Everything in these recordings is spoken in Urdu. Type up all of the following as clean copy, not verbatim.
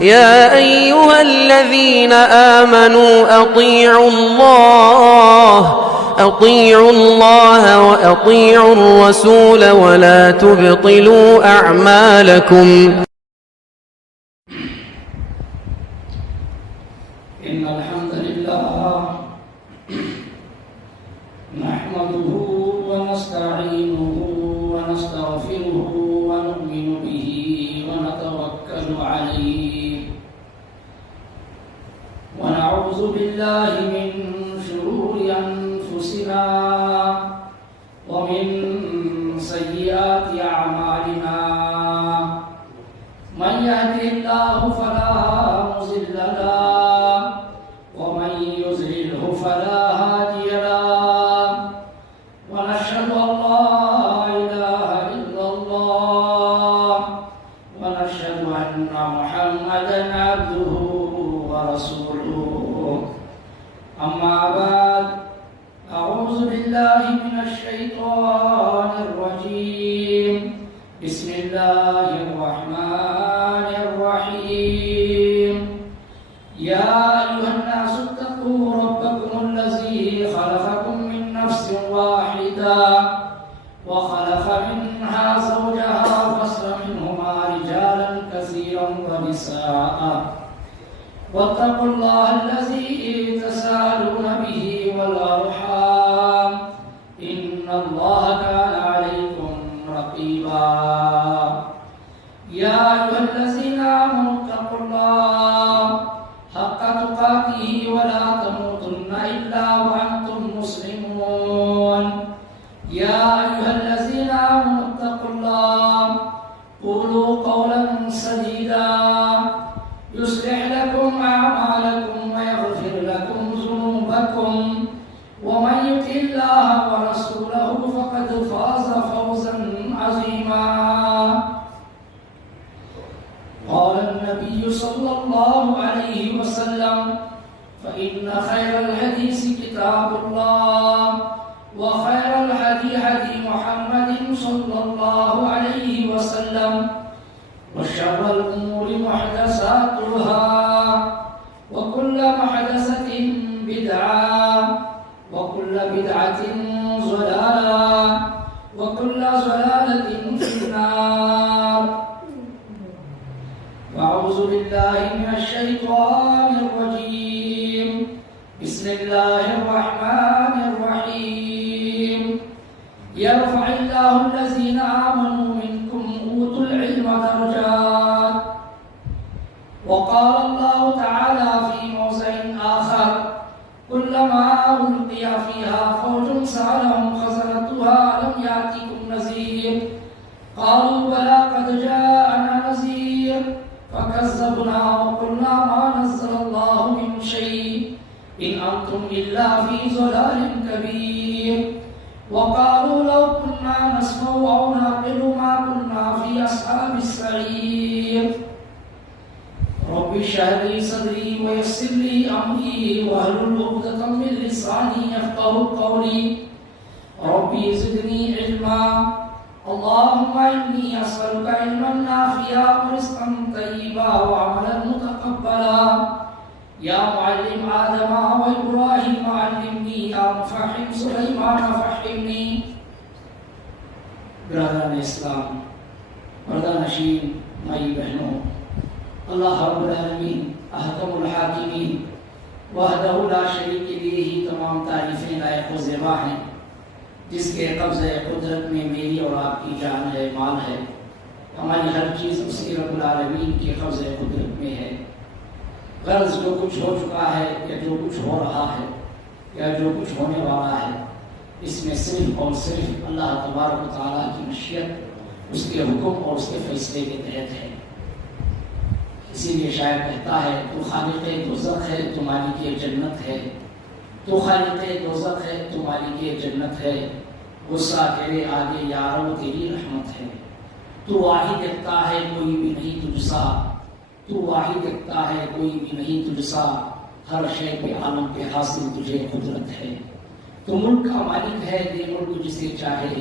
يا أيها الذين آمنوا أطيعوا الله وأطيعوا الرسول ولا تبطلوا أعمالكم. إن الحمد لله نحمده ونستعينه ونستغفره ونؤمن به ونتوكل عليه ونعوذ بالله من شرور أنفسنا ومن سيئات أعمالنا من يهده الله فلا مضل له ومن يضلله فلا هادي له ونشهد أن لا إله إلا الله ونشهد أن محمدا عبده ورسوله. أما بعد أعوذ بالله من الشيطان الرجيم. بسم الله الرحمن الرحيم. يا أيها الناس اتقوا ربكم الذي خلقكم من نفس واحدة وخلق منها زوجها وبث منهما رجالا كثيرا ونساء واتقوا الله الذي تساءلون به والأرحام إن الله كان عليكم رقيبا. يا أيها الذين آمنوا اتقوا الله حق تقاته ولا تموتن إلا وأنتم مسلمون. يا أيها الذين آمنوا اتقوا الله قولوا قولا سديدا يصلح لكم أعمالكم ويغفر لكم ذنوبكم ومن يطع الله ورسوله فقد فاز فوزا عظيما. قال النبي صلى الله عليه وسلم فإن خير الحديث كتاب الله وخير الهدي هدي محمد صلى الله عليه وسلم وشر الأمور محدثاتها وكل محدثة بدعة وكل بدعة ضلالة وكل ضلالة في النار. أعوذ بالله من الشيطان الرجيم. بسم الله الرحمن الرحيم. يرفع الله الذين آمنوا منكم أوتوا العلم درجات. وقال الله تعالى في موضع آخر كلما ألقي فيها فوج سألهم خزنتها ألم يأتكم نذير قالوا بلى قد جاءنا نذير فكذبنا وقلنا ما نزل الله من شيء إن أنتم إلا في ضلال كبير. وقالوا لو كنا نسمع أو نعقل ما كنا في أصحاب السعير. رب اشرح لي صدري ويسر لي أمري واحلل عقدة من لساني يفقهوا قولي. ربي زدني علما. اللهم إني أسألك علما نافعا ورزقا طيبا وعملا متقبلا. يا معلم آدم وإبراهيم علمني يا مفهم سليمان فهمني. برادران اسلام، مردان نشین، مائی بہنوں، اللہ رب العالمین احکم الحاکمین وحدہ لا شریک لیے ہی تمام تعریفیں لائق و زیبا ہیں، جس کے قبضہ قدرت میں میری اور آپ کی جان ہے، مال ہے، ہماری ہر چیز اسی رب العالمین کے قبضہ قدرت میں ہے. غرض جو کچھ ہو چکا ہے یا جو کچھ ہو رہا ہے یا جو کچھ ہونے والا ہے، اس میں صرف اور صرف اللہ تبارک و تعالیٰ کی مشیت، اس کے حکم اور اس کے فیصلے کے تحت ہے. اسی لیے شاعر کہتا ہے تو خالق دوزخ ہے تو مالک جنت ہے، تو خالق دوزخ ہے تو مالک جنت ہے، غصہ تیرے آگے یا رب تیری رحمت ہے. تو واحد یکتا ہے کوئی بھی نہیں تجھ سا، تو واحد یکتا ہے کوئی بھی نہیں تجھ سا، ہر شے کے عالم کے حاصل تجھے قدرت ہے. تو ملک کا مالک ہے دے ملک جسے چاہے،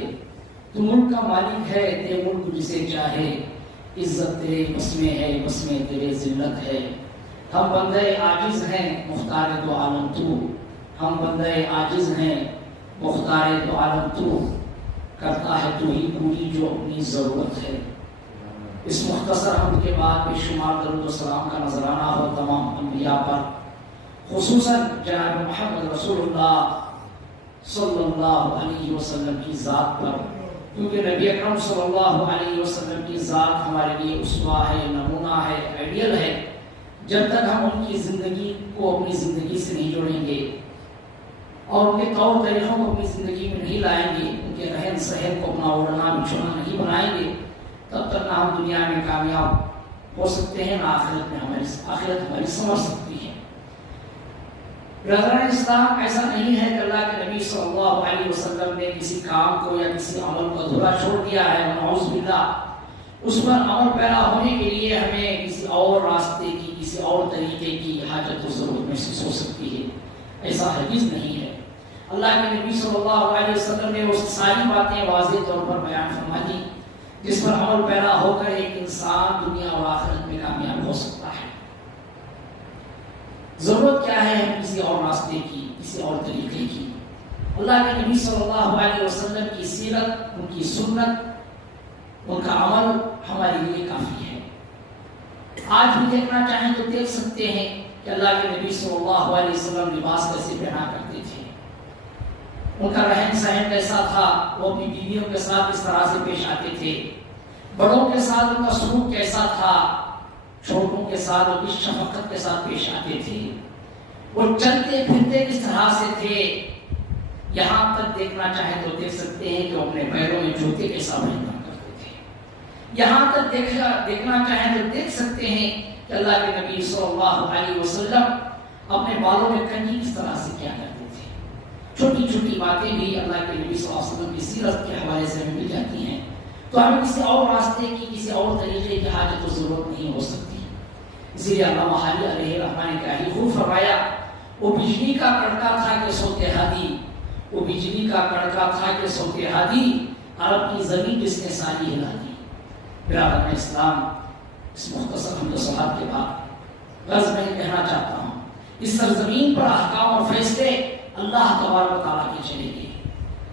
تو ملک کا مالک ہے دے ملک جسے چاہے، عزت تیرے بس میں ہے، بس میں تیرے ذلت ہے۔ ہم بندے عاجز ہیں مختار دو عالم تو، ہم بندے عاجز ہیں مختار دو عالم تو، کرتا ہے تو ہی پوری جو اپنی ضرورت ہے۔ اس مختصر حمد کے بعد بے شمار درود و سلام کا نذرانہ ہو تمام انبیاء پر، خصوصاً جناب محمد رسول اللہ صلی اللہ علیہ وسلم کی ذات پر، کیونکہ نبی اکرم صلی اللہ علیہ وسلم کی ذات ہمارے لیے اسوہ ہے، نمونہ ہے، آئیڈیل ہے۔ جب تک ہم ان کی زندگی کو اپنی زندگی سے نہیں جوڑیں گے اور ان کے طور طریقوں کو اپنی زندگی میں نہیں لائیں گے، ان کے رہن سہن کو اپنا اوڑھنا بچھونا نہیں بنائیں گے، تب تک نہ ہم دنیا میں کامیاب ہو سکتے ہیں، نہ آخرت میں ہماری سنور سکتی ہے۔ برادران اسلام، ایسا نہیں ہے کہ اللہ کے نبی صلی اللہ علیہ وسلم نے کسی کام کو یا کسی عمل کو ادھورا چھوڑ دیا ہے، نعوذ باللہ، اس پر عمل پیرا ہونے کے لیے ہمیں کسی اور راستے کی، کسی اور طریقے کی حاجت و ضرورت محسوس ہو سکتی ہے۔ ایسا ہرگز نہیں ہے۔ اللہ کے نبی صلی اللہ علیہ وسلم نے وہ ساری باتیں واضح طور پر بیان فرما دی جس پر عمل پیرا ہو کر ایک انسان دنیا اور آخرت میں کامیاب ہو سکتا ہے۔ ضرورت کیا ہے ہم کسی اور راستے کی، کسی اور طریقے کی؟ اللہ کے نبی صلی اللہ علیہ وسلم کی سیرت، ان کی سنت، ان کا عمل ہمارے لیے کافی ہے۔ آج بھی دیکھنا چاہیں تو دیکھ سکتے ہیں کہ اللہ کے نبی صلی اللہ علیہ وسلم لباس کیسے پہنا کرتے تھے، ان کا رہن سہن کیسا تھا، وہ اپنی بیویوں کے ساتھ اس طرح سے پیش آتے تھے، بڑوں کے ساتھ ان کا سلوک کیسا تھا، چھوٹوں کے ساتھ وہ کس شفقت کے ساتھ پیش آتے تھے، وہ چلتے پھرتے کس طرح سے تھے۔ یہاں تک دیکھنا چاہیں تو دیکھ سکتے ہیں کہ وہ اپنے پیروں میں جوتے کیسا پہنا کرتے تھے۔ یہاں تک دیکھنا چاہیں تو دیکھ سکتے ہیں کہ اللہ کے نبی صلی اللہ علیہ وسلم اپنے بالوں میں کنگھی کس طرح سے کیا کرتے تھے۔ چھوٹی چھوٹی باتیں بھی اللہ کے نبی صلی اللہ علیہ وسلم کی سیرت کے حوالے سے ہمیں مل جاتی ہیں، تو ہمیں کسی اور راستے کی، کسی اور طریقے کی حاجت و ضرورت نہیں ہو سکتی۔ اسی لیے علامہ حالی علیہ رحمٰن کا ہی خوب فرمایا، وہ بجلی کا کڑکا تھا کہ صوت ہادی، وہ بجلی کا کڑکا تھا کہ صوت ہادی، عرب کی زمین جس نے ساری ہلا دی۔ برادران اسلام، اس مختصر حمد و ثناء کے بعد غرض میں کہنا چاہتا ہوں، اس سرزمین پر احکام اور فیصلے اللہ تبارک و تعالیٰ کے چلے گئے،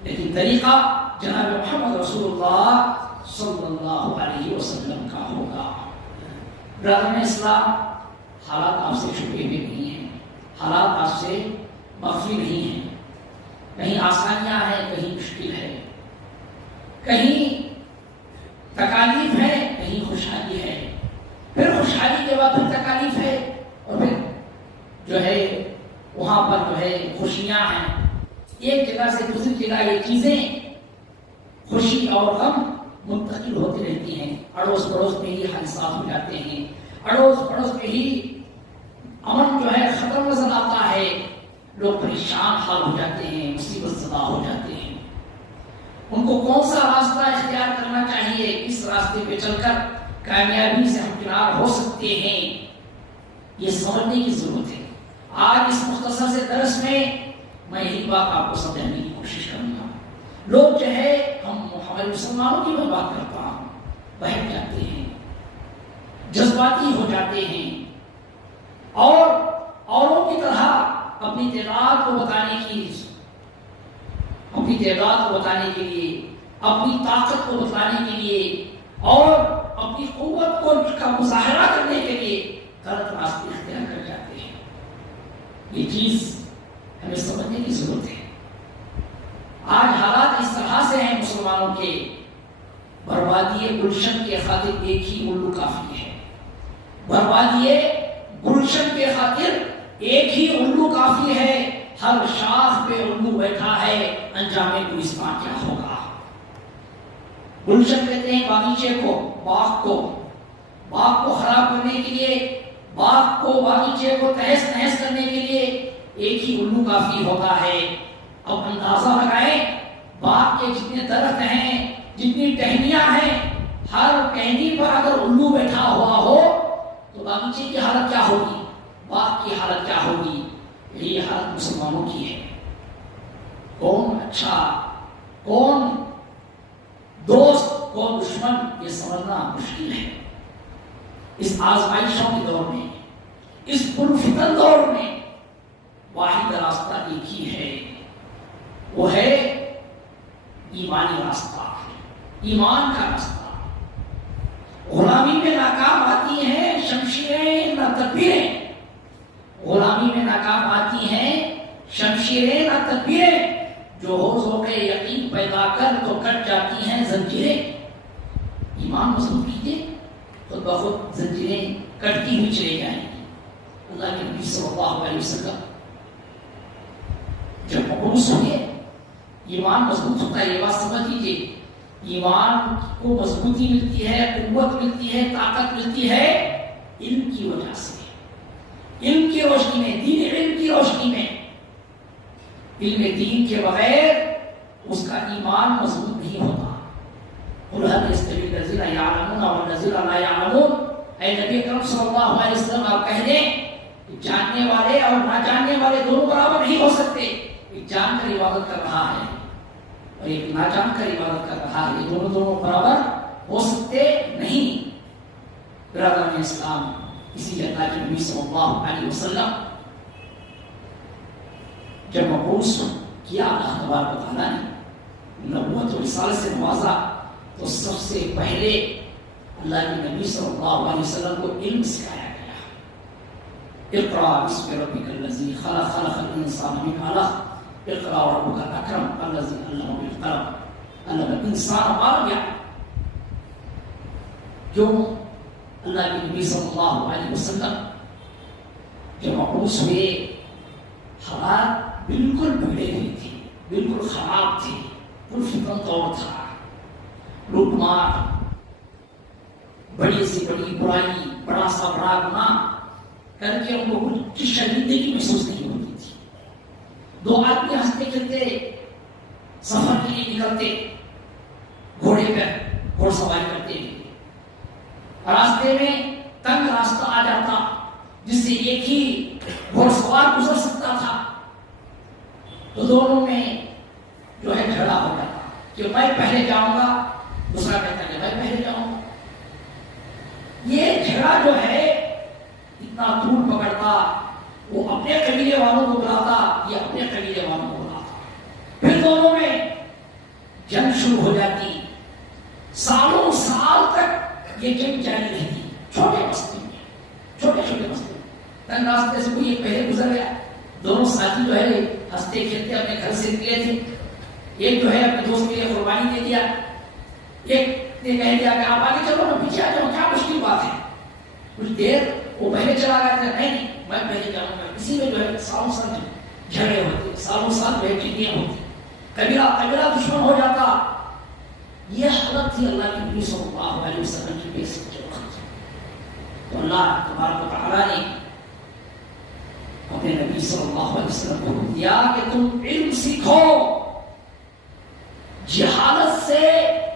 لیکن طریقہ جناب محمد رسول اللہ صلی اللہ علیہ وسلم کا ہوگا۔ برادران اسلام، حالات آپ سے چھپے ہوئے نہیں ہیں، حالات آپ سے مخفی نہیں ہیں، کہیں آسانیاں ہیں، کہیں مشکل ہے، کہیں تکالیف ہے، کہیں خوشحالی ہے، پھر خوشحالی کے بعد پھر تکالیف ہے، اور پھر جو ہے وہاں پر جو ہے خوشیاں ہیں۔ ایک جگہ سے دوسری جگہ یہ چیزیں، خوشی اور غم منتقل ہوتی رہتی ہیں، اڑوس پڑوس میں ہی حادثات ہو جاتے ہیں، اڑوس پڑوس میں ہی امن جو ہے ختم نظر آتا ہے، لوگ پریشان حال ہو جاتے ہیں، مصیبت زدہ ہو جاتے ہیں۔ ان کو کون سا راستہ اختیار کرنا چاہیے، کس راستے پہ چل کر کامیابی سے ہمکنار ہو سکتے ہیں، یہ سمجھنے کی ضرورت ہے۔ آج اس مختصر سے درس میں میں یہی بات آپ کو سمجھانے کی کوشش کروں گا۔ لوگ جو ہے، ہمارے مسلمانوں کی میں بات کرتا ہوں، بہک جاتے ہیں، جذباتی ہو جاتے ہیں، اور اوروں کی طرح اپنی تعداد کو بتانے کے لیے، اپنی طاقت کو بتانے کے لیے اور اپنی قوت کو کا مظاہرہ کرنے کے لیے غلط راستے اختیار کر جاتے ہیں۔ یہ چیز ہمیں سمجھنے کی ضرورت ہے۔ آج حالات اس طرح سے ہیں مسلمانوں کے، بربادی گلشن کے خاطر ایک ہی الو کافی ہے، بربادی گلشن کے خاطر ایک ہی الو کافی ہے، ہر شاخ پہ الو بیٹھا ہے، انجام گلستان کیا ہوگا۔ گلشن کہتے ہیں باغیچے کو، باغ کو خراب کرنے کے لیے، باغ کو، باغیچے کو تہس نہس کرنے کے لیے ایک ہی الو کافی ہوتا ہے۔ اب اندازہ لگائیں، باغ کے جتنے درخت ہیں، جتنی ٹہنیاں ہیں، ہر ٹہنی پر اگر الو بیٹھا ہوا ہو تو باغیچے کی حالت کیا ہوگی، باغ کی حالت کیا ہوگی۔ یہ حالت مسلمانوں کی ہے۔ کون اچھا، کون دوست، اور دشمن یہ سمجھنا مشکل ہے۔ اس آزمائشوں کے دور میں، اس پرفتن دور میں واحد راستہ ایک ہی ہے، وہ ہے ایمانی راستہ، ایمان کا راستہ۔ غلامی میں ناکام آتی ہیں شمشیریں نہ تدبیریں، غلامی میں ناکام آتی ہیں شمشیریں نہ تدبیریں، جو حوضوں کے یقین پیدا کر تو کٹ جاتی ہیں زنجیریں۔ ایمان مضبوط کیجیے، خود بخود زنجیریں کٹتی ہوئی چلے جائیں گی۔ اللہ کے نبی صلی اللہ علیہ وسلم جب مبعوث ہوئے، ایمان مضبوط ہوتا ہے۔ یہ بات سمجھ لیجیے، ایمان کو مضبوطی ملتی ہے، قوت ملتی ہے، طاقت ملتی ہے علم کی وجہ سے، علم کی روشنی میں، دین علم کی روشنی میں۔ علم دین کے بغیر اس کا ایمان مضبوط نہیں ہوتا۔ قُلْ هَلْ يَسْتَوِي الَّذِينَ يَعْلَمُونَ وَالَّذِينَ لَا يَعْلَمُونَ، اے نبی اکرم صلی اللہ علیہ وسلم آپ کہہ دیں کہ جاننے والے اور نہ جاننے والے دونوں برابر نہیں ہو سکتے۔ ایک جان کر عبادت کر رہا ہے اور ایک نہ جان کر عبادت کر رہا ہے، یہ دونوں برابر ہو سکتے نہیں۔ برادران اسلام، اسی لیے اللہ کے نبی صلی اللہ علیہ وسلم جب مبعوث کیا اللہ تبارک و تعالیٰ نے نبوت و رسالت سے نوازا، تو سب سے پہلے اللہ کے نبی صلی اللہ علیہ وسلم کو علم سکھایا گیا۔ اقرأ بسم ربک الذی خلق، خلق الانسان من علق، اقرأ وربک الاکرم الذی علم بالقلم، علم الانسان ما لم یعلم۔ جو اللہ کے نبی صلی اللہ علیہ وسلم جب مبعوث ہوئے، حالات بالکل بگڑے ہوئے تھے، بالکل خراب تھے، پرفتن دور تھا۔ لوٹ مار، بڑی سے بڑی برائی، بڑا سا بڑا گناہ کر کے ان کو کچھ شرمندگی محسوس نہیں ہوتی تھی۔ دو آدمی ہنستے کھیلتے سفر کے لیے نکلتے، گھوڑے پر گھوڑ سواری کرتے ہوئے، راستے میں تنگ راستہ آ جاتا جس سے ایک ہی گھوڑ سوار گزر سکتا تھا، تو دونوں میں جو ہے جھگڑا ہو جاتا کہ میں پہلے جاؤں گا، دوسرا کہتا کہ میں پہلے جاؤں گا۔ یہ جھگڑا جو ہے اتنا دور پکڑتا، وہ اپنے قبیلے والوں کو بلاتا، یہ اپنے قبیلے والوں کو بلاتا، پھر دونوں میں جنگ شروع ہو جاتی۔ سالوں سال تک یہ جنگ جاری رہتی، چھوٹے بستے میں، چھوٹے چھوٹے بستے میں۔ تنگ راستے سے کوئی ایک پہلے گزر گیا، دونوں ساتھی جو ہے ہنستے کھیلتے اپنے گھر سے نکلے تھے، ایک جو ہے اپنے دوست کے لیے قربانی دے دیا، ایک نے کہہ دیا کہ آپ آگے چلو، میں پیچھے آ جاؤں، کیا مشکل بات ہے۔ کچھ دیر وہ پہلے چلا گیا تھا، نہیں میں پہلے جاؤں گا۔ اسی میں جو ہے سالوں سال جھگڑے ہوتے، سالوں سال جو ہے چیزیں ہوتی، قبیلہ دشمن ہو جاتا۔ یہ حالت تھی اللہ کے نبی صلی اللہ علیہ وسلم کی بیس کے وقت۔ تو اللہ تبارک و تعالیٰ نے اپنے نبی صلی اللہ علیہ وسلم کو دیا کہ تم علم سیکھو، جہالت سے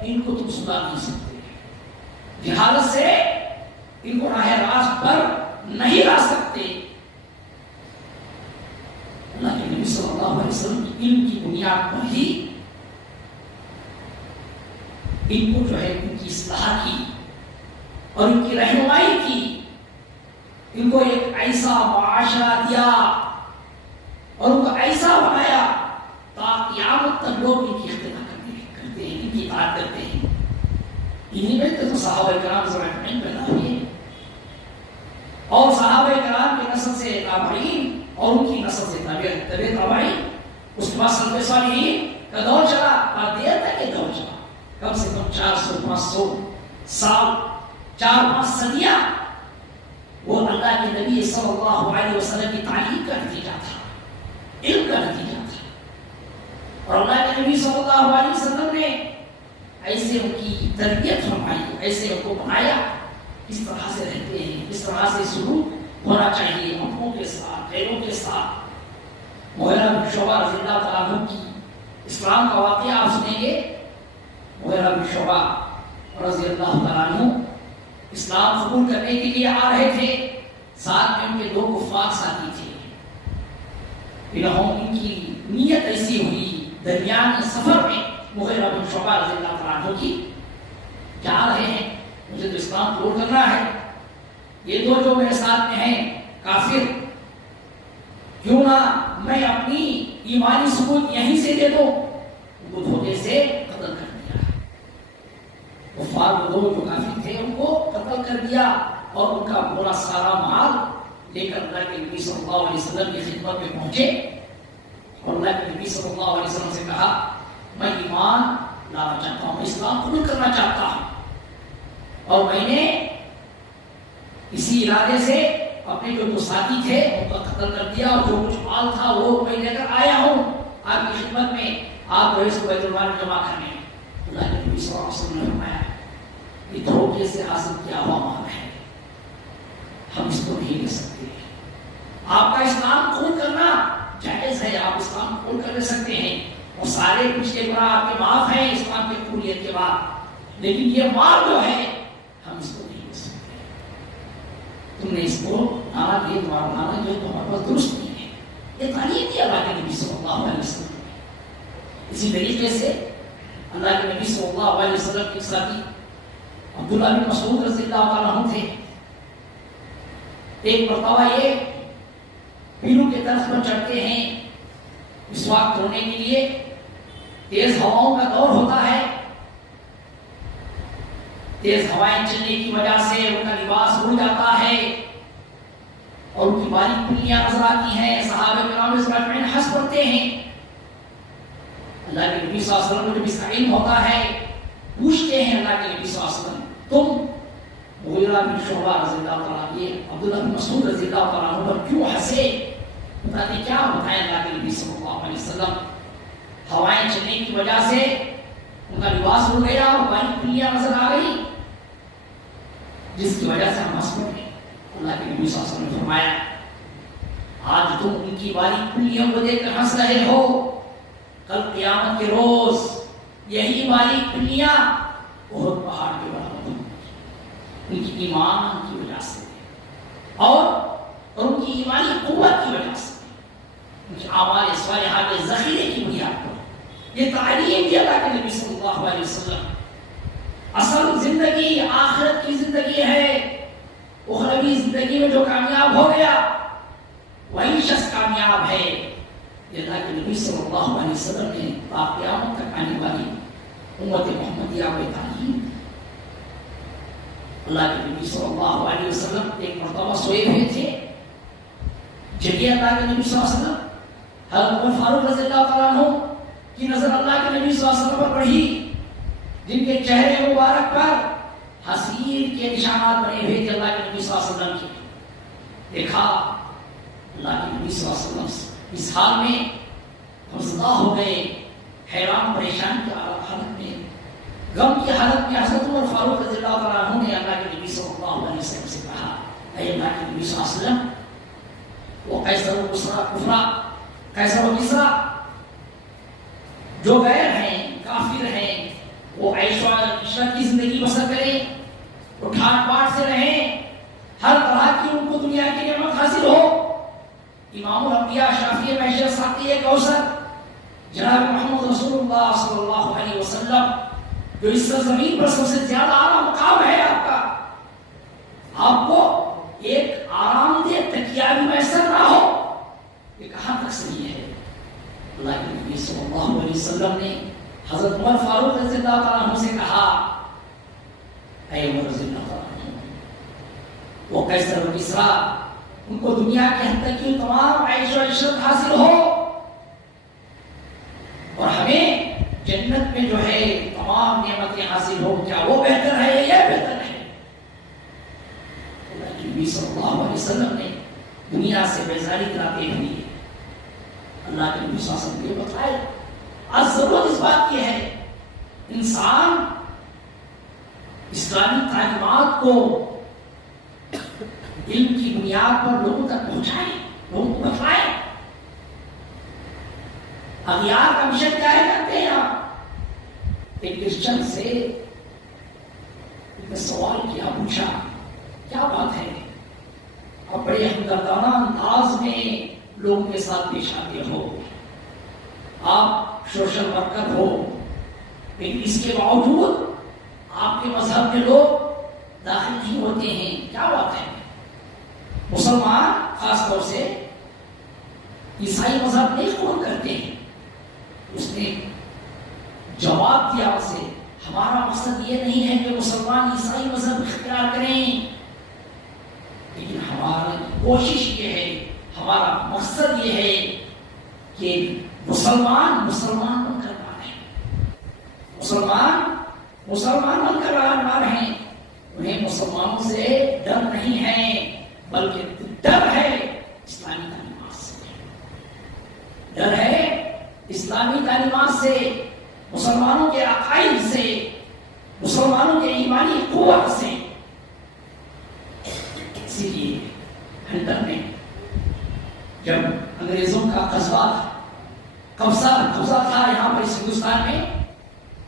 ان کو تم سدھار نہیں سکتے، جہالت سے ان کو راہ راست پر نہیں لا سکتے۔ اللہ کے نبی صلی اللہ علیہ وسلم کی علم کی بنیاد پر ہی ان کو جو ہے ان کی اصلاح کی اور ان کی رہنمائی کی، ان کو ایک ایسا معاشرہ دیا اور ان کو ایسا بنایا تاکہ قیامت تک لوگ ان کی اقتدا کرتے ہیں، ان کی اطاعت کرتے ہیں۔ انہی میں تو صحابہ کرام اجمعین پیدا ہوئے، اور صحابہ کرام کی نسل سے تابعین اور ان کی نسل سے تابعین، اس کے بعد سلف صالحین کا دور چلا، اور دیر تک یہ دور چلا، کم سے کم 400-500 سال، 4-5 صدیاں وہ اللہ کے نبی صلی اللہ علیہ وسلم کی تعلیم کا نتیجہ تھا، علم کا نتیجہ تھا۔ اور اللہ کے نبی صلی اللہ علیہ وسلم نے ایسے ان کی تربیت فرمائی، ایسے ان کو بنایا، اس طرح سے رہتے ہیں، اس طرح سے سلوک ہونا چاہیے اپنوں کے ساتھ، غیروں کے ساتھ۔ مغیرہ بن شعبہ رضی اللہ تعالیٰ عنہ کی اسلام کا واقعہ آپ سنیں گے۔ مغیرہ بن شعبہ رضی اللہ تعالیٰ عنہ اسلام قبول کرنے کے لیے آ رہے تھے، ساتھ میں ان کے 2 کفار ساتھی تھے۔ ان کی نیت ایسی ہوئی درمیان سفر میں مغیرہ بن شعبہ رضی اللہ تعالیٰ عنہ کی جا رہے ہیں، مجھے تو اسلام قبول کرنا ہے، یہ دو جو میرے ساتھ میں ہیں کافر، کیوں نہ میں اپنی ایمانی ثبوت یہیں سے دے دوں، ان کو دھوکے سے قتل کر دیا۔ کفار وہ دو جو کافر تھے ان کو قتل کر دیا اور ان کا پورا سارا مال لے کر اللہ کے نبی صلی اللہ علیہ وسلم کی خدمت میں پہنچے اور اللہ کے نبی صلی اللہ علیہ وسلم سے کہا میں ایمان لانا چاہتا ہوں، اسلام قبول کرنا چاہتا ہوں، اور میں نے اسی ارادے سے اپنے جو ساتھی تھے ان کا قتل کر دیا اور جو کچھ مال تھا وہ میں لے کر آیا ہوں آپ کی خدمت میں، آپ جو اس کو بیت المال جمع کرنے۔ اللہ کے نبی صلی اللہ علیہ وسلم نے فرمایا یہ دھوکے سے حاصل کیا ہوا مال ہے، ہم اس کو نہیں لے سکتے، آپ کا اسلام قبول کرنا جائز ہے، آپ اسلام قبول کر لے سکتے ہیں اور سارے پچھلے گناہ آپ کے معاف ہیں اسلام کی قبولیت کے بعد، لیکن یہ مال جو ہے ہم اس کو نہیں لے سکتے، تم نے اس کو لانا دیا، تمہارا لانا جو تمہارے پاس درست نہیں ہے، یہ تعلیم دی اللہ کے نبی صلی اللہ علیہ وسلم نے۔ اسی طریقے سے اللہ کے نبی صلی اللہ علیہ وسلم کے ساتھی عبداللہ بن مسعود رضی اللہ تعالیٰ عنہ تھے، ایک مرتبہ یہ پیروں کے درخت پر چڑھتے ہیں مسواک کرنے کے لیے، تیز ہواؤں کا دور ہوتا ہے، تیز ہوائیں چلنے کی وجہ سے ان کا لباس اڑ جاتا ہے اور ان کی باریک پلیاں نظر آتی ہیں، صحابہ کرام اس بات میں ہنس پڑتے ہیں۔ اللہ کے نبی صلی اللہ علیہ وسلم کو جب اس کا علم ہوتا ہے پوچھتے ہیں اللہ کے نبی صلی اللہ علیہ وسلم تم مغیرہ بن شعبہ رضی اللہ تعالیٰ عنہ، عبداللہ بن مسعود رضی اللہ تعالیٰ عنہ پر کیوں ہنسے؟ بتاتے کیا بتائیں اللہ کے نبی صلی اللہ علیہ وسلم ہوائیں چلنے کی وجہ سے ان کا لباس اڑ گیا اور باریک پلیاں نظر آ گئی جس کی وجہ سے ہم ہنس پڑے۔ اللہ کے نبی صلی اللہ علیہ وسلم نے فرمایا آج تم ان کی باریک پلیوں کو دیکھ کر ہنس رہے ہو، کل قیامت کے روز یہی باریک پلیاں احد پہاڑ کے برابر ہوں ان کی ایمان کی وجہ سے اور ان کی ایمانی قوت کی وجہ سے، ان کی اعمال صالحہ کے ذخیرے کی بنیاد پر۔ یہ تعلیم دی اللہ کے نبی صلی اللہ علیہ وسلم۔ اصل زندگی آخرت کی زندگی ہے، اخروی زندگی میں جو کامیاب ہو گیا وہی شخص کامیاب ہے۔ یہ اللہ کے نبی صلی اللہ علیہ وسلم نے تا قیامت تک آنے والی امت محمدیہ کو تعلیم دی۔ اللہ کے نبی صلی اللہ علیہ وسلم ایک مرتبہ سوئے ہوئے تھے، جگہ اللہ کے نبی صلی اللہ علیہ وسلم، حضرت عمر فاروق رضی اللہ تعالیٰ عنہ کی نظر اللہ کے نبی صلی اللہ علیہ وسلم پر پڑی، جن کے چہرے مبارک پر حسیر کے نشانات بنے ہوئے تھے اللہ کے نبی صلی اللہ علیہ وسلم کے۔ دیکھا اللہ کے نبی صلی اللہ علیہ وسلم اس حال میں حزدہ ہو گئے، حیران پریشان کی حالت میں، غم کی حالت میں حضرت عمر فاروق رضی اللہ تعالیٰ عنہ نے اللہ کے نبی صلی اللہ علیہ وسلم سے کہا اے اللہ کے نبی صلی اللہ علیہ وسلم، وہ قیصر و کسریٰ، قیصر و کسریٰ جو غیر ہیں، کافر ہیں، وہ عیش و عشرت کی زندگی بسر کریں، اٹھان پاٹ سے رہیں، ہر طرح کی ان کو دنیا کی نعمت حاصل ہو۔ امام الانبیاء شافی محشر ساقی کوثر جناب محمد رسول اللہ صلی اللہ علیہ وسلم جو اس زمین پر سب سے زیادہ اعلیٰ مقام ہے آپ کا، آپ کو ایک آرام دہ تکیہ بھی میسر نہ ہو، یہ کہاں تک صحیح ہے؟ اللہ کے نبی صلی اللہ علیہ وسلم نے حضرت عمر فاروق رضی اللہ تعالیٰ عنہ سے کہا اے عمر رضی اللہ تعالیٰ عنہ، وہ قیصر و کسریٰ ان کو دنیا کے حد تک کی تمام عیش و عشرت حاصل ہو اور ہمیں جنت میں جو ہے تمام نعمتیں حاصل ہو، کیا وہ بہتر ہے یا یہ بہتر ہے؟ اللہ کے نبی صلی اللہ علیہ وسلم نے دنیا سے بیزاری کراتے ہوئے اللہ کے نبی صلی اللہ علیہ وسلم نے بتایا آج ضرورت اس بات کی ہے انسان اسلامی تعلیمات کو علم کی بنیاد پر لوگوں تک پہنچائے، لوگوں کو بتلائے۔ اغیار کا مشن کیا ہے کرتے ہیں آپ؟ ایک کرسچن سے ایک سوال کیا، پوچھا کیا بات ہے آپ بڑے ہمدردانہ انداز میں لوگوں کے ساتھ پیش آتے ہو، آپ سوشل ورکر ہو، لیکن اس کے باوجود آپ کے مذہب میں لوگ داخل نہیں ہوتے ہیں، کیا بات ہے؟ مسلمان خاص طور سے عیسائی مذہب نہیں قبول کرتے ہیں۔ اس نے جواب دیا اسے، ہمارا مقصد یہ نہیں ہے کہ مسلمان عیسائی مذہب اختیار کریں، لیکن ہماری کوشش یہ ہے، ہمارا مقصد یہ ہے کہ مسلمان بن کر نہ رہیں، مسلمان بن کر نہ رہیں۔ انہیں مسلمانوں سے ڈر نہیں ہے، بلکہ ڈر ہے اسلامی تعلیمات سے، ڈر ہے اسلامی تعلیمات سے، مسلمانوں کے عقائد سے، مسلمانوں کے ایمانی قوت سے۔ اسی لیے ہنٹر نے جب انگریزوں کا قبضہ تھا یہاں پر اس ہندوستان میں،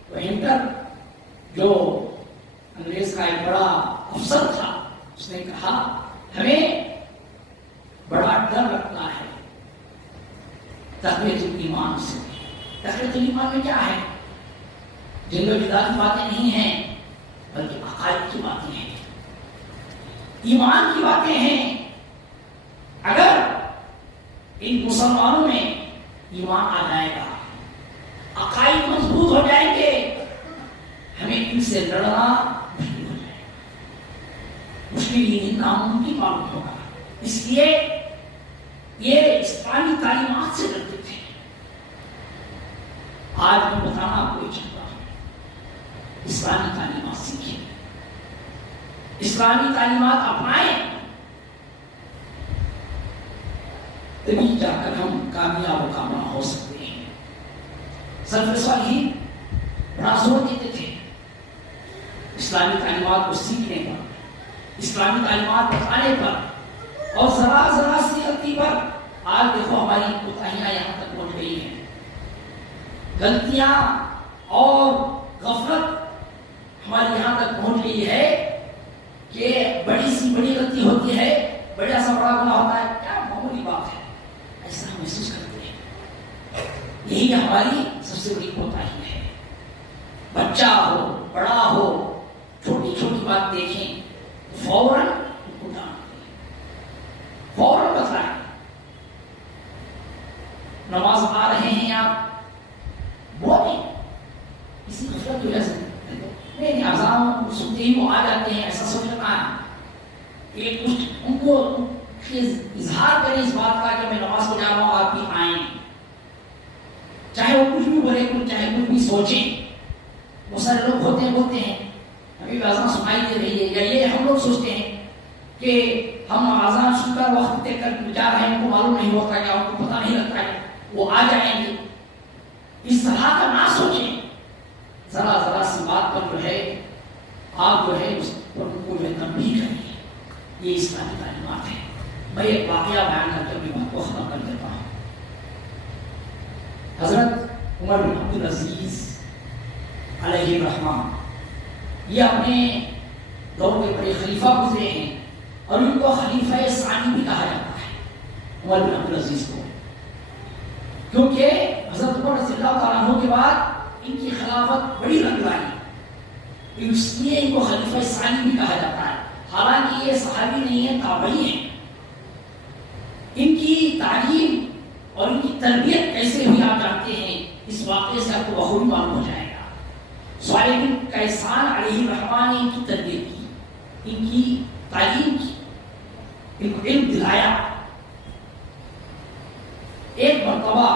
تو ہنٹر جو انگریز کا ایک بڑا افسر تھا، اس نے کہا ہمیں بڑا ڈر لگتا ہے تقویۃ الایمان سے۔ تقویۃ الایمان میں کیا ہے؟ جن و جدا کی باتیں نہیں ہیں، بلکہ عقائد کی باتیں ہیں، ایمان کی باتیں ہیں۔ اگر ان مسلمانوں میں ایمان آ جائے گا، عقائد مضبوط ہو جائیں گے، ہمیں ان سے لڑنا مشکل ہو جائے گا، مشکل ہی ناممکن معلوم ہوگا۔ اس لیے یہ اسلامی تعلیمات سے ڈرتے تھے۔ آج میں بتانا آپ کو چاہتا ہوں، اسلامی تعلیمات سیکھیں، اسلامی تعلیمات اپنائیں، تبھی جا کر ہم کامیاب و کامران ہو سکتے ہیں۔ سلف صالحین بڑا زور دیتے تھے اسلامی تعلیمات کو سیکھنے پر، اسلامی تعلیمات بتانے پر، اور ذرا سی غلطی پر آج دیکھو ہماری کوتاہیاں یہاں تک پہنچ گئی ہیں۔ غلطیاں اور غفلت ہماری یہاں تک پہنچ گئی ہے کہ بڑی سی بڑی غلطی ہوتی ہے، بڑا سا بڑا گناہ ہوتا ہے، کیا معمولی بات ہے، ایسا ہم محسوس کرتے ہیں۔ یہی ہماری سب سے بڑی کوتاہی ہے۔ بچہ ہو، بڑا ہو، چھوٹی چھوٹی بات دیکھیں فوراً بتائیں۔ نماز آ رہے ہیں آپ، بولیں، کسی غفلت کی وجہ سے نہیں، اذان سنتے ہی وہ آ جاتے ہیں، ایسا سوچنا ہے کہ کچھ ان کو اظہار کریں اس بات کا کہ میں نماز کو جا رہا ہوں، آپ بھی آئیں، چاہے وہ کچھ بھی بولے، چاہے کچھ بھی سوچیں۔ بہت سارے لوگ بولتے ہیں ابھی بھی اذان سنائی دے رہی ہے، یا یہ ہم لوگ سوچتے ہیں کہ ہم اذان سن کر وقت طے کر جا رہے ہیں، ان کو معلوم نہیں ہوتا، کیا ان کو پتہ نہیں لگتا ہے وہ آ جائیں گے۔ اس طرح کا نہ سوچیں، ذرا سی بات پر جو ہے آپ جو ہے اس پر ان کو جو ہے تنبیہ کریں۔ یہ اسلامی تعلیمات ہے۔ میں ایک واقعہ بیان کر کے اپنی بات کو ختم کر دیتا ہوں۔ حضرت عمر بن عبدالعزیز علیہ الرحمہ، یہ اپنے دور کے بڑے خلیفہ گزرے ہیں، اور ان کو خلیفہ ثانی بھی کہا جاتا ہے، عمر بن عبدالعزیز کو، کیونکہ حضرت عمر رضی اللہ تعالیٰ عنہ کے بعد ان کی خلافت بڑی رنگ لائی، اس لیے ان کو خلیفہ ثانی بھی کہا جاتا ہے۔ حالانکہ یہ صحابی نہیں ہے، تابعی ہیں۔ ان کی تعلیم اور ان کی تربیت کیسے ہوئی آپ جانتے ہیں، اس واقعے سے آپ کو بخوبی معلوم ہو جائے گا۔ صالح بن کیسان علیہ الرحمہ نے ان کی تربیت کی، ان کی تعلیم کی، ان کو علم دلایا۔ ایک مرتبہ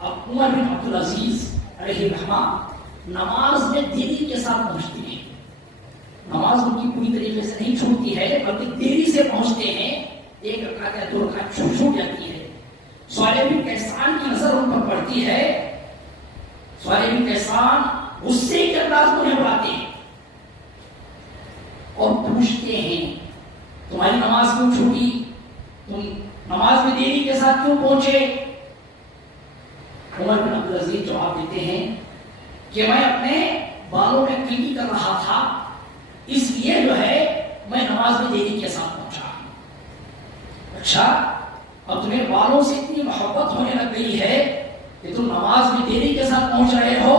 اب عمر بن عبدالعزیز علیہ الرحمہ نماز میں دیری کے ساتھ پہنچتے ہیں، نماز ان کی پوری طریقے سے نہیں چھوٹتی ہے بلکہ دیری سے پہنچتے ہیں، ایک رکعت یا دو رکعت چھوٹ جاتی ہے۔ صالح بن کیسان کی نظر ان پر پڑتی ہے، صالح بن کیسان غصے کے انداز میں انہیں بلاتے ہیں اور پوچھتے ہیں تمہاری نماز کیوں چھوٹی، تم نماز میں دیری کے ساتھ کیوں پہنچے؟ عمر بن عبدالعزیز جواب دیتے ہیں کہ میں اپنے بالوں میں کنگھی کر رہا تھا، اس لیے جو ہے میں نماز میں دیری کے ساتھ پہنچا۔ اچھا، اب تمہیں بالوں سے اتنی محبت ہونے لگ گئی ہے کہ تم نماز میں دیری کے ساتھ پہنچ رہے ہو،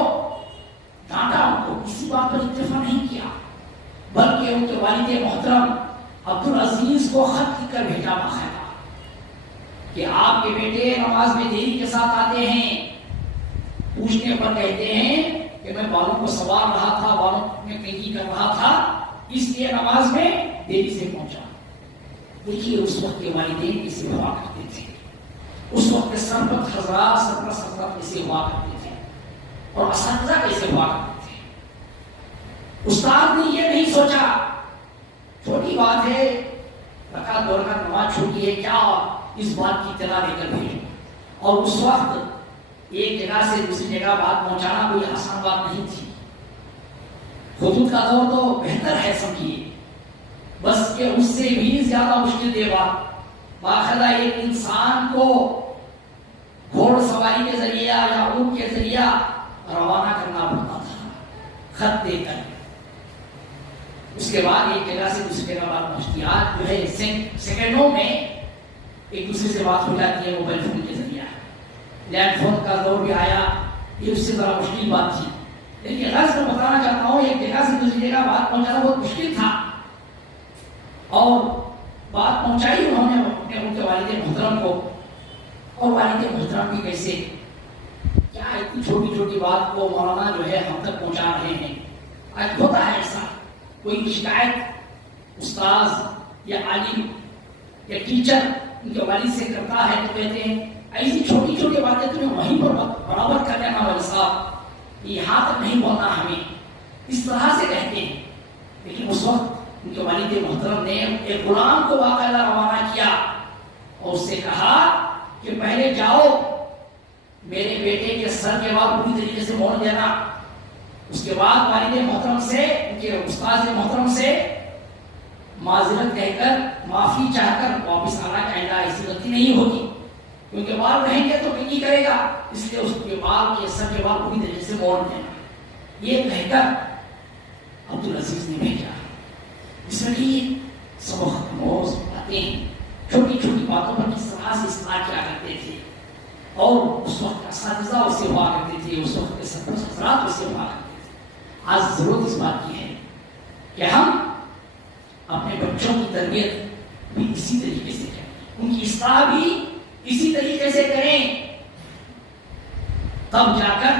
ڈانٹا ان کو، کسی بات پر اتفاق نہیں کیا، بلکہ ان کے والد محترم عبدالعزیز کو خط لکھ کر بھیجا باقاعدہ کہ آپ کے بیٹے نماز میں دیری کے ساتھ آتے ہیں، پوچھنے پر کہتے ہیں کہ میں بالوں کو سنوار رہا تھا، بالوں میں کنگھی کر رہا تھا، اس لیے نماز میں دیری سے پہنچا۔ دیکھیے اس وقت کے والدین کیسے ہوا کرتے تھے، اس وقت کے سربت حضرات سرپرست کیسے ہوا کرتے تھے، اور اساتذہ کیسے ہوا کرتے تھے۔ استاد نے یہ نہیں سوچا چھوٹی بات ہے، رکعت دو رکعت نماز چھوٹی ہے، کیا اس بات کی اطلاع دے کر بھیجو۔ اور اس وقت ایک جگہ سے دوسری جگہ بات پہنچانا کوئی آسان بات نہیں تھی۔ خطوط کا دور تو بہتر ہے سمجھیے، بس کہ اس سے بھی زیادہ مشکل دے بات باقاعدہ ایک انسان کو گھوڑ سواری کے ذریعے یا اونٹ کے ذریعے روانہ کرنا پڑتا تھا خط دے کر، اس کے بعد ایک جگہ سے دوسری جگہ بات پہنچتی۔ آج جو ہے سیکنڈوں میں ایک دوسرے سے بات ہو جاتی ہے موبائل فون کے ذریعے۔ لینڈ فون کا دور بھی آیا، یہ اس سے ذرا مشکل بات تھی، لیکن غرض میں بتانا چاہتا ہوں ایک جگہ سے دوسری جگہ بات پہنچانا بہت مشکل تھا، اور بات پہنچائی انہوں نے اپنے ان کے والد محترم کو، اور والد محترم بھی کیسے کیا اتنی چھوٹی چھوٹی بات کو مولانا جو ہے ہم تک پہنچا رہے ہیں۔ آج ہوتا ہے ایسا، کوئی شکایت استاذ یا عالم یا ٹیچر ان کے والد سے کرتا ہے تو کہتے ہیں ایسی چھوٹی چھوٹی باتیں تمہیں وہیں پر برابر کر لینا والد صاحب، یہاں تک نہیں بولنا ہمیں، اس طرح سے کہتے ہیں۔ لیکن اس وقت ان کے والد محترم نے ایک غلام کو باقاعدہ روانہ کیا اور اس سے کہا کہ پہلے جاؤ میرے بیٹے کے سر کے بعد پوری طریقے سے موڑ دینا، اس کے بعد والد محترم سے ان کے استاد محترم سے معذرت کہہ کر معافی چاہ کر واپس آنا چاہیے، ایسی غلطی نہیں ہوگی، کیونکہ بال رہیں گے تو نہیں کرے گا، اس لیے اس کے بال کے سر کے بال پوری طریقے سے موڑ دینا، یہ کہہ کر عبدالعزیز نے بھیجا۔ اس میں بھی سبق موز باتیں چھوٹی چھوٹی باتوں پر کس طرح سے اصلاح کیا کرتے تھے، اور اس وقت اساتذہ اسے ہوا کرتے تھے، اس وقت کے سرپرست حضرات اسے ہوا کرتے تھے۔ آج ضرورت اس بات کی ہے کہ ہم اپنے بچوں کی تربیت بھی اسی طریقے سے کریں، ان کی اصلاح بھی اسی طریقے سے کریں، تب جا کر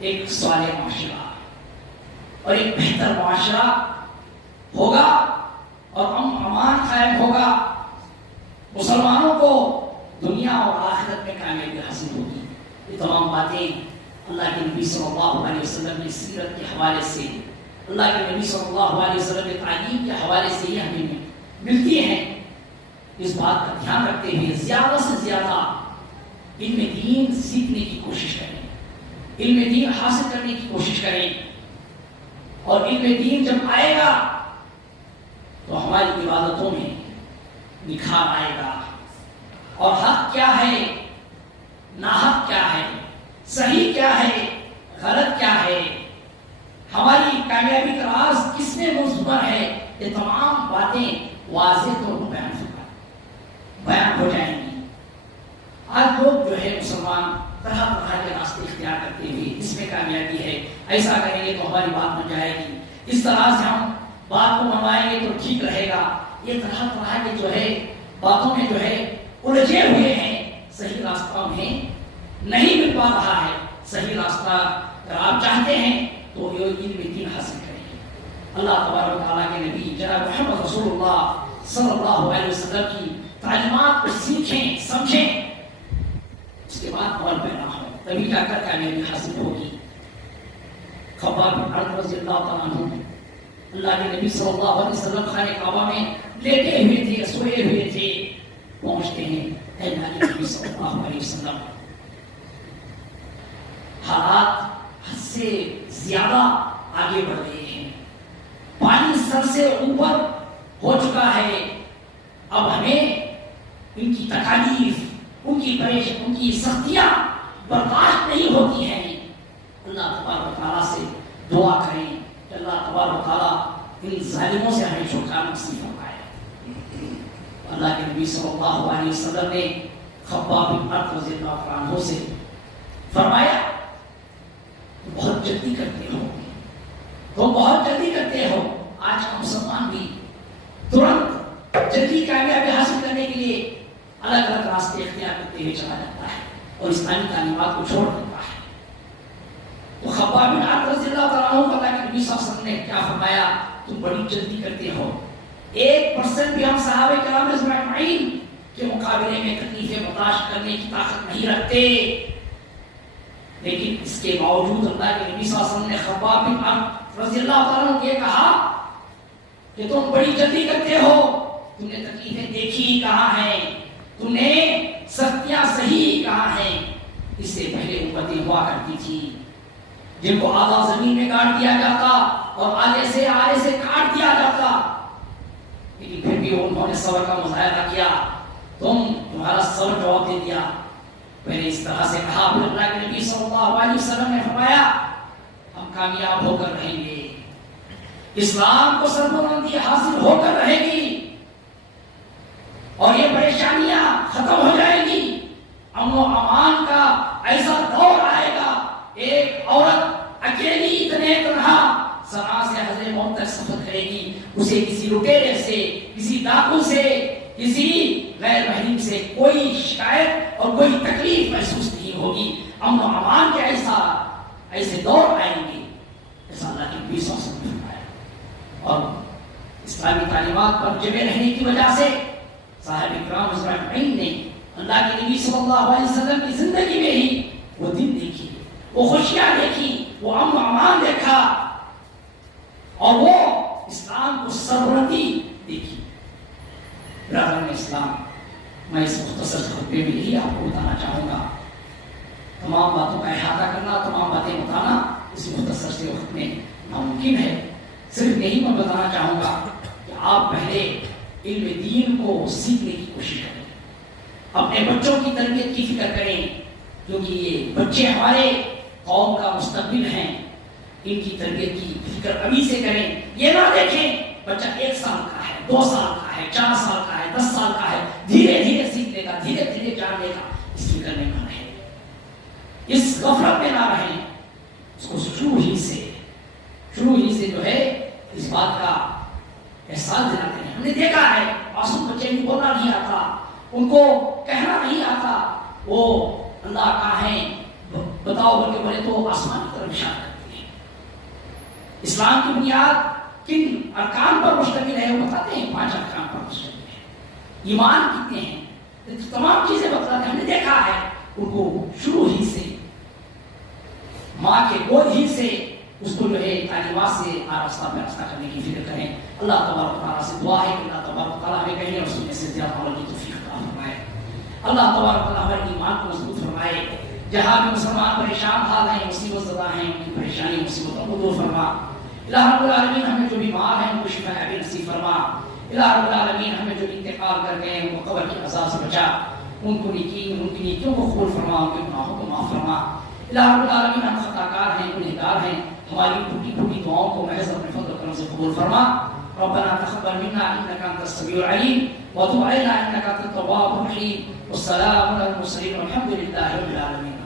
ایک صالح معاشرہ اور ایک بہتر معاشرہ ہوگا اور امان قائم ہوگا، مسلمانوں کو دنیا اور آخرت میں کامیابی حاصل ہوگی۔ یہ تمام باتیں اللہ کے نبی صلی اللہ علیہ وسلم کی سیرت کے حوالے سے، اللہ کے نبی صلی اللہ علیہ وسلم کی تعلیم کے حوالے سے یہ ہمیں ملتی ہیں۔ اس بات کا دھیان رکھتے ہوئے زیادہ سے زیادہ علم دین سیکھنے کی کوشش کریں، علم دین حاصل کرنے کی کوشش کریں، اور علم دین جب آئے گا تو ہماری عبادتوں میں نکھار آئے گا، اور حق کیا ہے، ناحق کیا ہے، صحیح کیا ہے، غلط کیا ہے، ہماری کامیابی کا راز کس میں مضمر ہے، یہ تمام باتیں واضح طور پر بیان ہو جائیں گی۔ آج لوگ جو ہے مسلمان طرح طرح کے راستے اختیار کرتے ہوئے اس میں کامیابی ہے، ایسا کریں گے تو ہماری بات بن جائے گی، اس طرح سے ہم بات کو منوائیں گے تو ٹھیک رہے گا، یہ طرح طرح کے جو ہے باتوں میں جو ہے الجھے ہوئے ہیں، صحیح راستہ میں نہیں مل پا رہا ہے۔ صحیح راستہ اگر آپ چاہتے ہیں تو یہ علم دین حاصل کریں، اللہ تبارک و تعالیٰ کے نبی جناب محمد رسول اللہ صلی اللہ علیہ وسلم کی تعلیمات کو سیکھیں، سمجھیں، اس کے بعد عمل پیدا ہو، تبھی جا کر کامیابی حاصل ہوگی۔ خباب بن عرب رضی اللہ تعالیٰ عنہ اللہ کے نبی صلی اللہ علیہ وسلم خانہ کعبہ میں لیٹے ہوئے تھے، سوئے ہوئے تھے، پہنچتے ہیں اے اللہ کے نبی صلی اللہ علیہ وسلم، حالات حد سے زیادہ آگے بڑھ رہے ہیں، پانی سر سے اوپر ہو چکا ہے، اب ہمیں ان کی تکالیف، ان کی پریشانی، ان کی سختیاں برداشت نہیں ہوتی ہیں۔ اللہ تبارک و تعالیٰ سے دعا کریں کہ اللہ تبارک و تعالیٰ ان ظالموں سے ہمیں چھٹکارا نصیب فرمائے۔ اللہ کے نبی صلی اللہ علیہ وسلم نے خباب بن عرب رضی اللہ عنہ سے فرمایا، بہت بہت جلدی کرتے ہو، تم بہت جلدی کرتے ہو۔ آج کا مسلمان بھی ترنت جلدی کامیابی حاصل کرنے کے لیے الگ الگ راستے اختیار کرتے ہوئے چلا جاتا ہے اور اسلامی تعلیمات کو چھوڑ دیتا ہے۔ تو خباب بن عرط رضی اللہ تعالیٰ عنہ اللہ کے نبی صلی اللہ علیہ وسلم نے کیا فرمایا؟ تم بڑی جلدی کرتے ہو۔ 1% بھی ہم صحابہ کرام اجمعین کے مقابلے میں تکلیفیں برداشت کرنے کی طاقت نہیں رکھتے، لیکن اس کے باوجود اللہ کے نبی صلی اللہ علیہ وسلم نے خباب بن عرط رضی اللہ تعالیٰ عنہ یہ کہا کہ تم بڑی جلدی کرتے ہو، تم نے تکلیفیں دیکھی کہاں ہیں، تم نے سختیاں صحیح کہاں ہیں۔ اس سے پہلے امتیں ہوا کرتی تھی جن کو آدھا زمین میں گاڑ دیا جاتا اور آلے سے کاٹ دیا جاتا، لیکن پھر بھی انہوں نے صبر کا مظاہرہ کیا، تمہارا صبر جواب دے دیا۔ میں نے اس طرح سے کہا، پھر اللہ کے نبی صلی اللہ علیہ وسلم نے فرمایا ہم کامیاب ہو کر رہیں گے، اسلام کو سربلندی حاصل ہو کر رہے گی اور یہ پریشانیاں ختم ہو جائیں گی، امن و امان کا ایسا دور آئے گا۔ ایک عورت اکیلی تنہا صنعاء سے حضرت موت تک سفر کرے گی، اسے کسی لٹیرے سے، کسی ڈاکو سے، کسی غیر محرم سے کوئی شکایت اور کوئی تکلیف محسوس نہیں ہوگی۔ امن و امان کے ایسے دور آئیں گے، ایسا اللہ کے نبی صلی اللہ علیہ وسلم نے فرمایا۔ اور اسلامی تعلیمات پر جمے رہنے کی وجہ سے صحابہ کرام اجمعین نے اللہ کے نبی صلی اللہ علیہ وسلم کی زندگی میں ہی وہ دن دیکھی، وہ خوشیاں دیکھی، وہ امن و امان دیکھا اور وہ اسلام کو سربلندی دیکھی۔ برادران اسلام، میں اس مختصر خطبے میں ہی آپ کو بتانا چاہوں گا، تمام باتوں کا احاطہ کرنا، تمام باتیں بتانا اس مختصر سے وقت میں ناممکن ہے۔ صرف یہی میں بتانا چاہوں گا کہ آپ پہلے علم دین کو سیکھنے کی کوشش کریں، اپنے بچوں کی تربیت کی فکر کریں، کیونکہ یہ بچے ہمارے قوم کا مستقبل ہیں، ان کی تربیت کی فکر ابھی سے کریں۔ یہ نہ دیکھیں بچہ 1 سال کا ہے، 2 سال کا ہے، 4 سال کا ہے، 10 سال کا ہے، دھیرے دھیرے سیکھ لے گا، دھیرے دھیرے جان لے گا، اس فکر میں نہ رہیں، اس غفلت میں نہ رہیں۔ اس کو شروع ہی سے جو ہے اس بات کا احساس دینا کریں۔ ہم نے دیکھا ہے معصوم بچے کو بولنا نہیں آتا، ان کو کہنا نہیں آتا، وہ اللہ کہاں ہے بتاؤ بول کے بولے تو آسمان کی طرف اشارہ کرتے ہیں۔ اسلام کی بنیاد کن ارکان پر مشتمل ہے وہ بتاتے ہیں، 5 ارکان پر مشتمل ہے۔ ایمان کتنے ہیں، تمام چیزیں بتاتے ہیں۔ ہم نے دیکھا ہے ان کو شروع ہی سے ماں کے گود ہی سے اس کو جو ہے تعلیمات سے آراستہ پیراستہ کرنے کی فکر کریں۔ اللہ تبارک و تعالیٰ سے دعا ہے کہ اللہ تبارک و تعالیٰ ہمیں کہیں رسول سے زیادہ عمل کی توفیق عطا فرمائے۔ اللہ تبارک و تعالیٰ ہمارے ایمان کو مضبوط فرمائے۔ جہاں بھی مسلمان پریشان حال ہیں، مصیبت زدہ ہیں، ان کی پریشانی مصیبتوں کو دور فرما۔ الہ رب العالمین ہمیں جو بیمار ہیں ان کو شفا عاجل نصیب فرما۔ الہ رب العالمین ہمیں جو انتقال کر گئے ہیں ان کو قبر کے عذاب سے بچا، ان کی نیکیوں کو قبول فرما، ان کے گناہوں کو معاف فرما۔ الہ رب العالمین ہم خطا کار ہیں، گنہگار ہیں، ہماری ٹوٹی ٹوٹی دعاؤں کو محض اپنے فضل و کرم سے قبول فرما۔ ربنا تقبل منا انك انت السميع العليم وتب علينا انك انت التواب الرحيم والسلام على المرسلين والحمد لله رب العالمين۔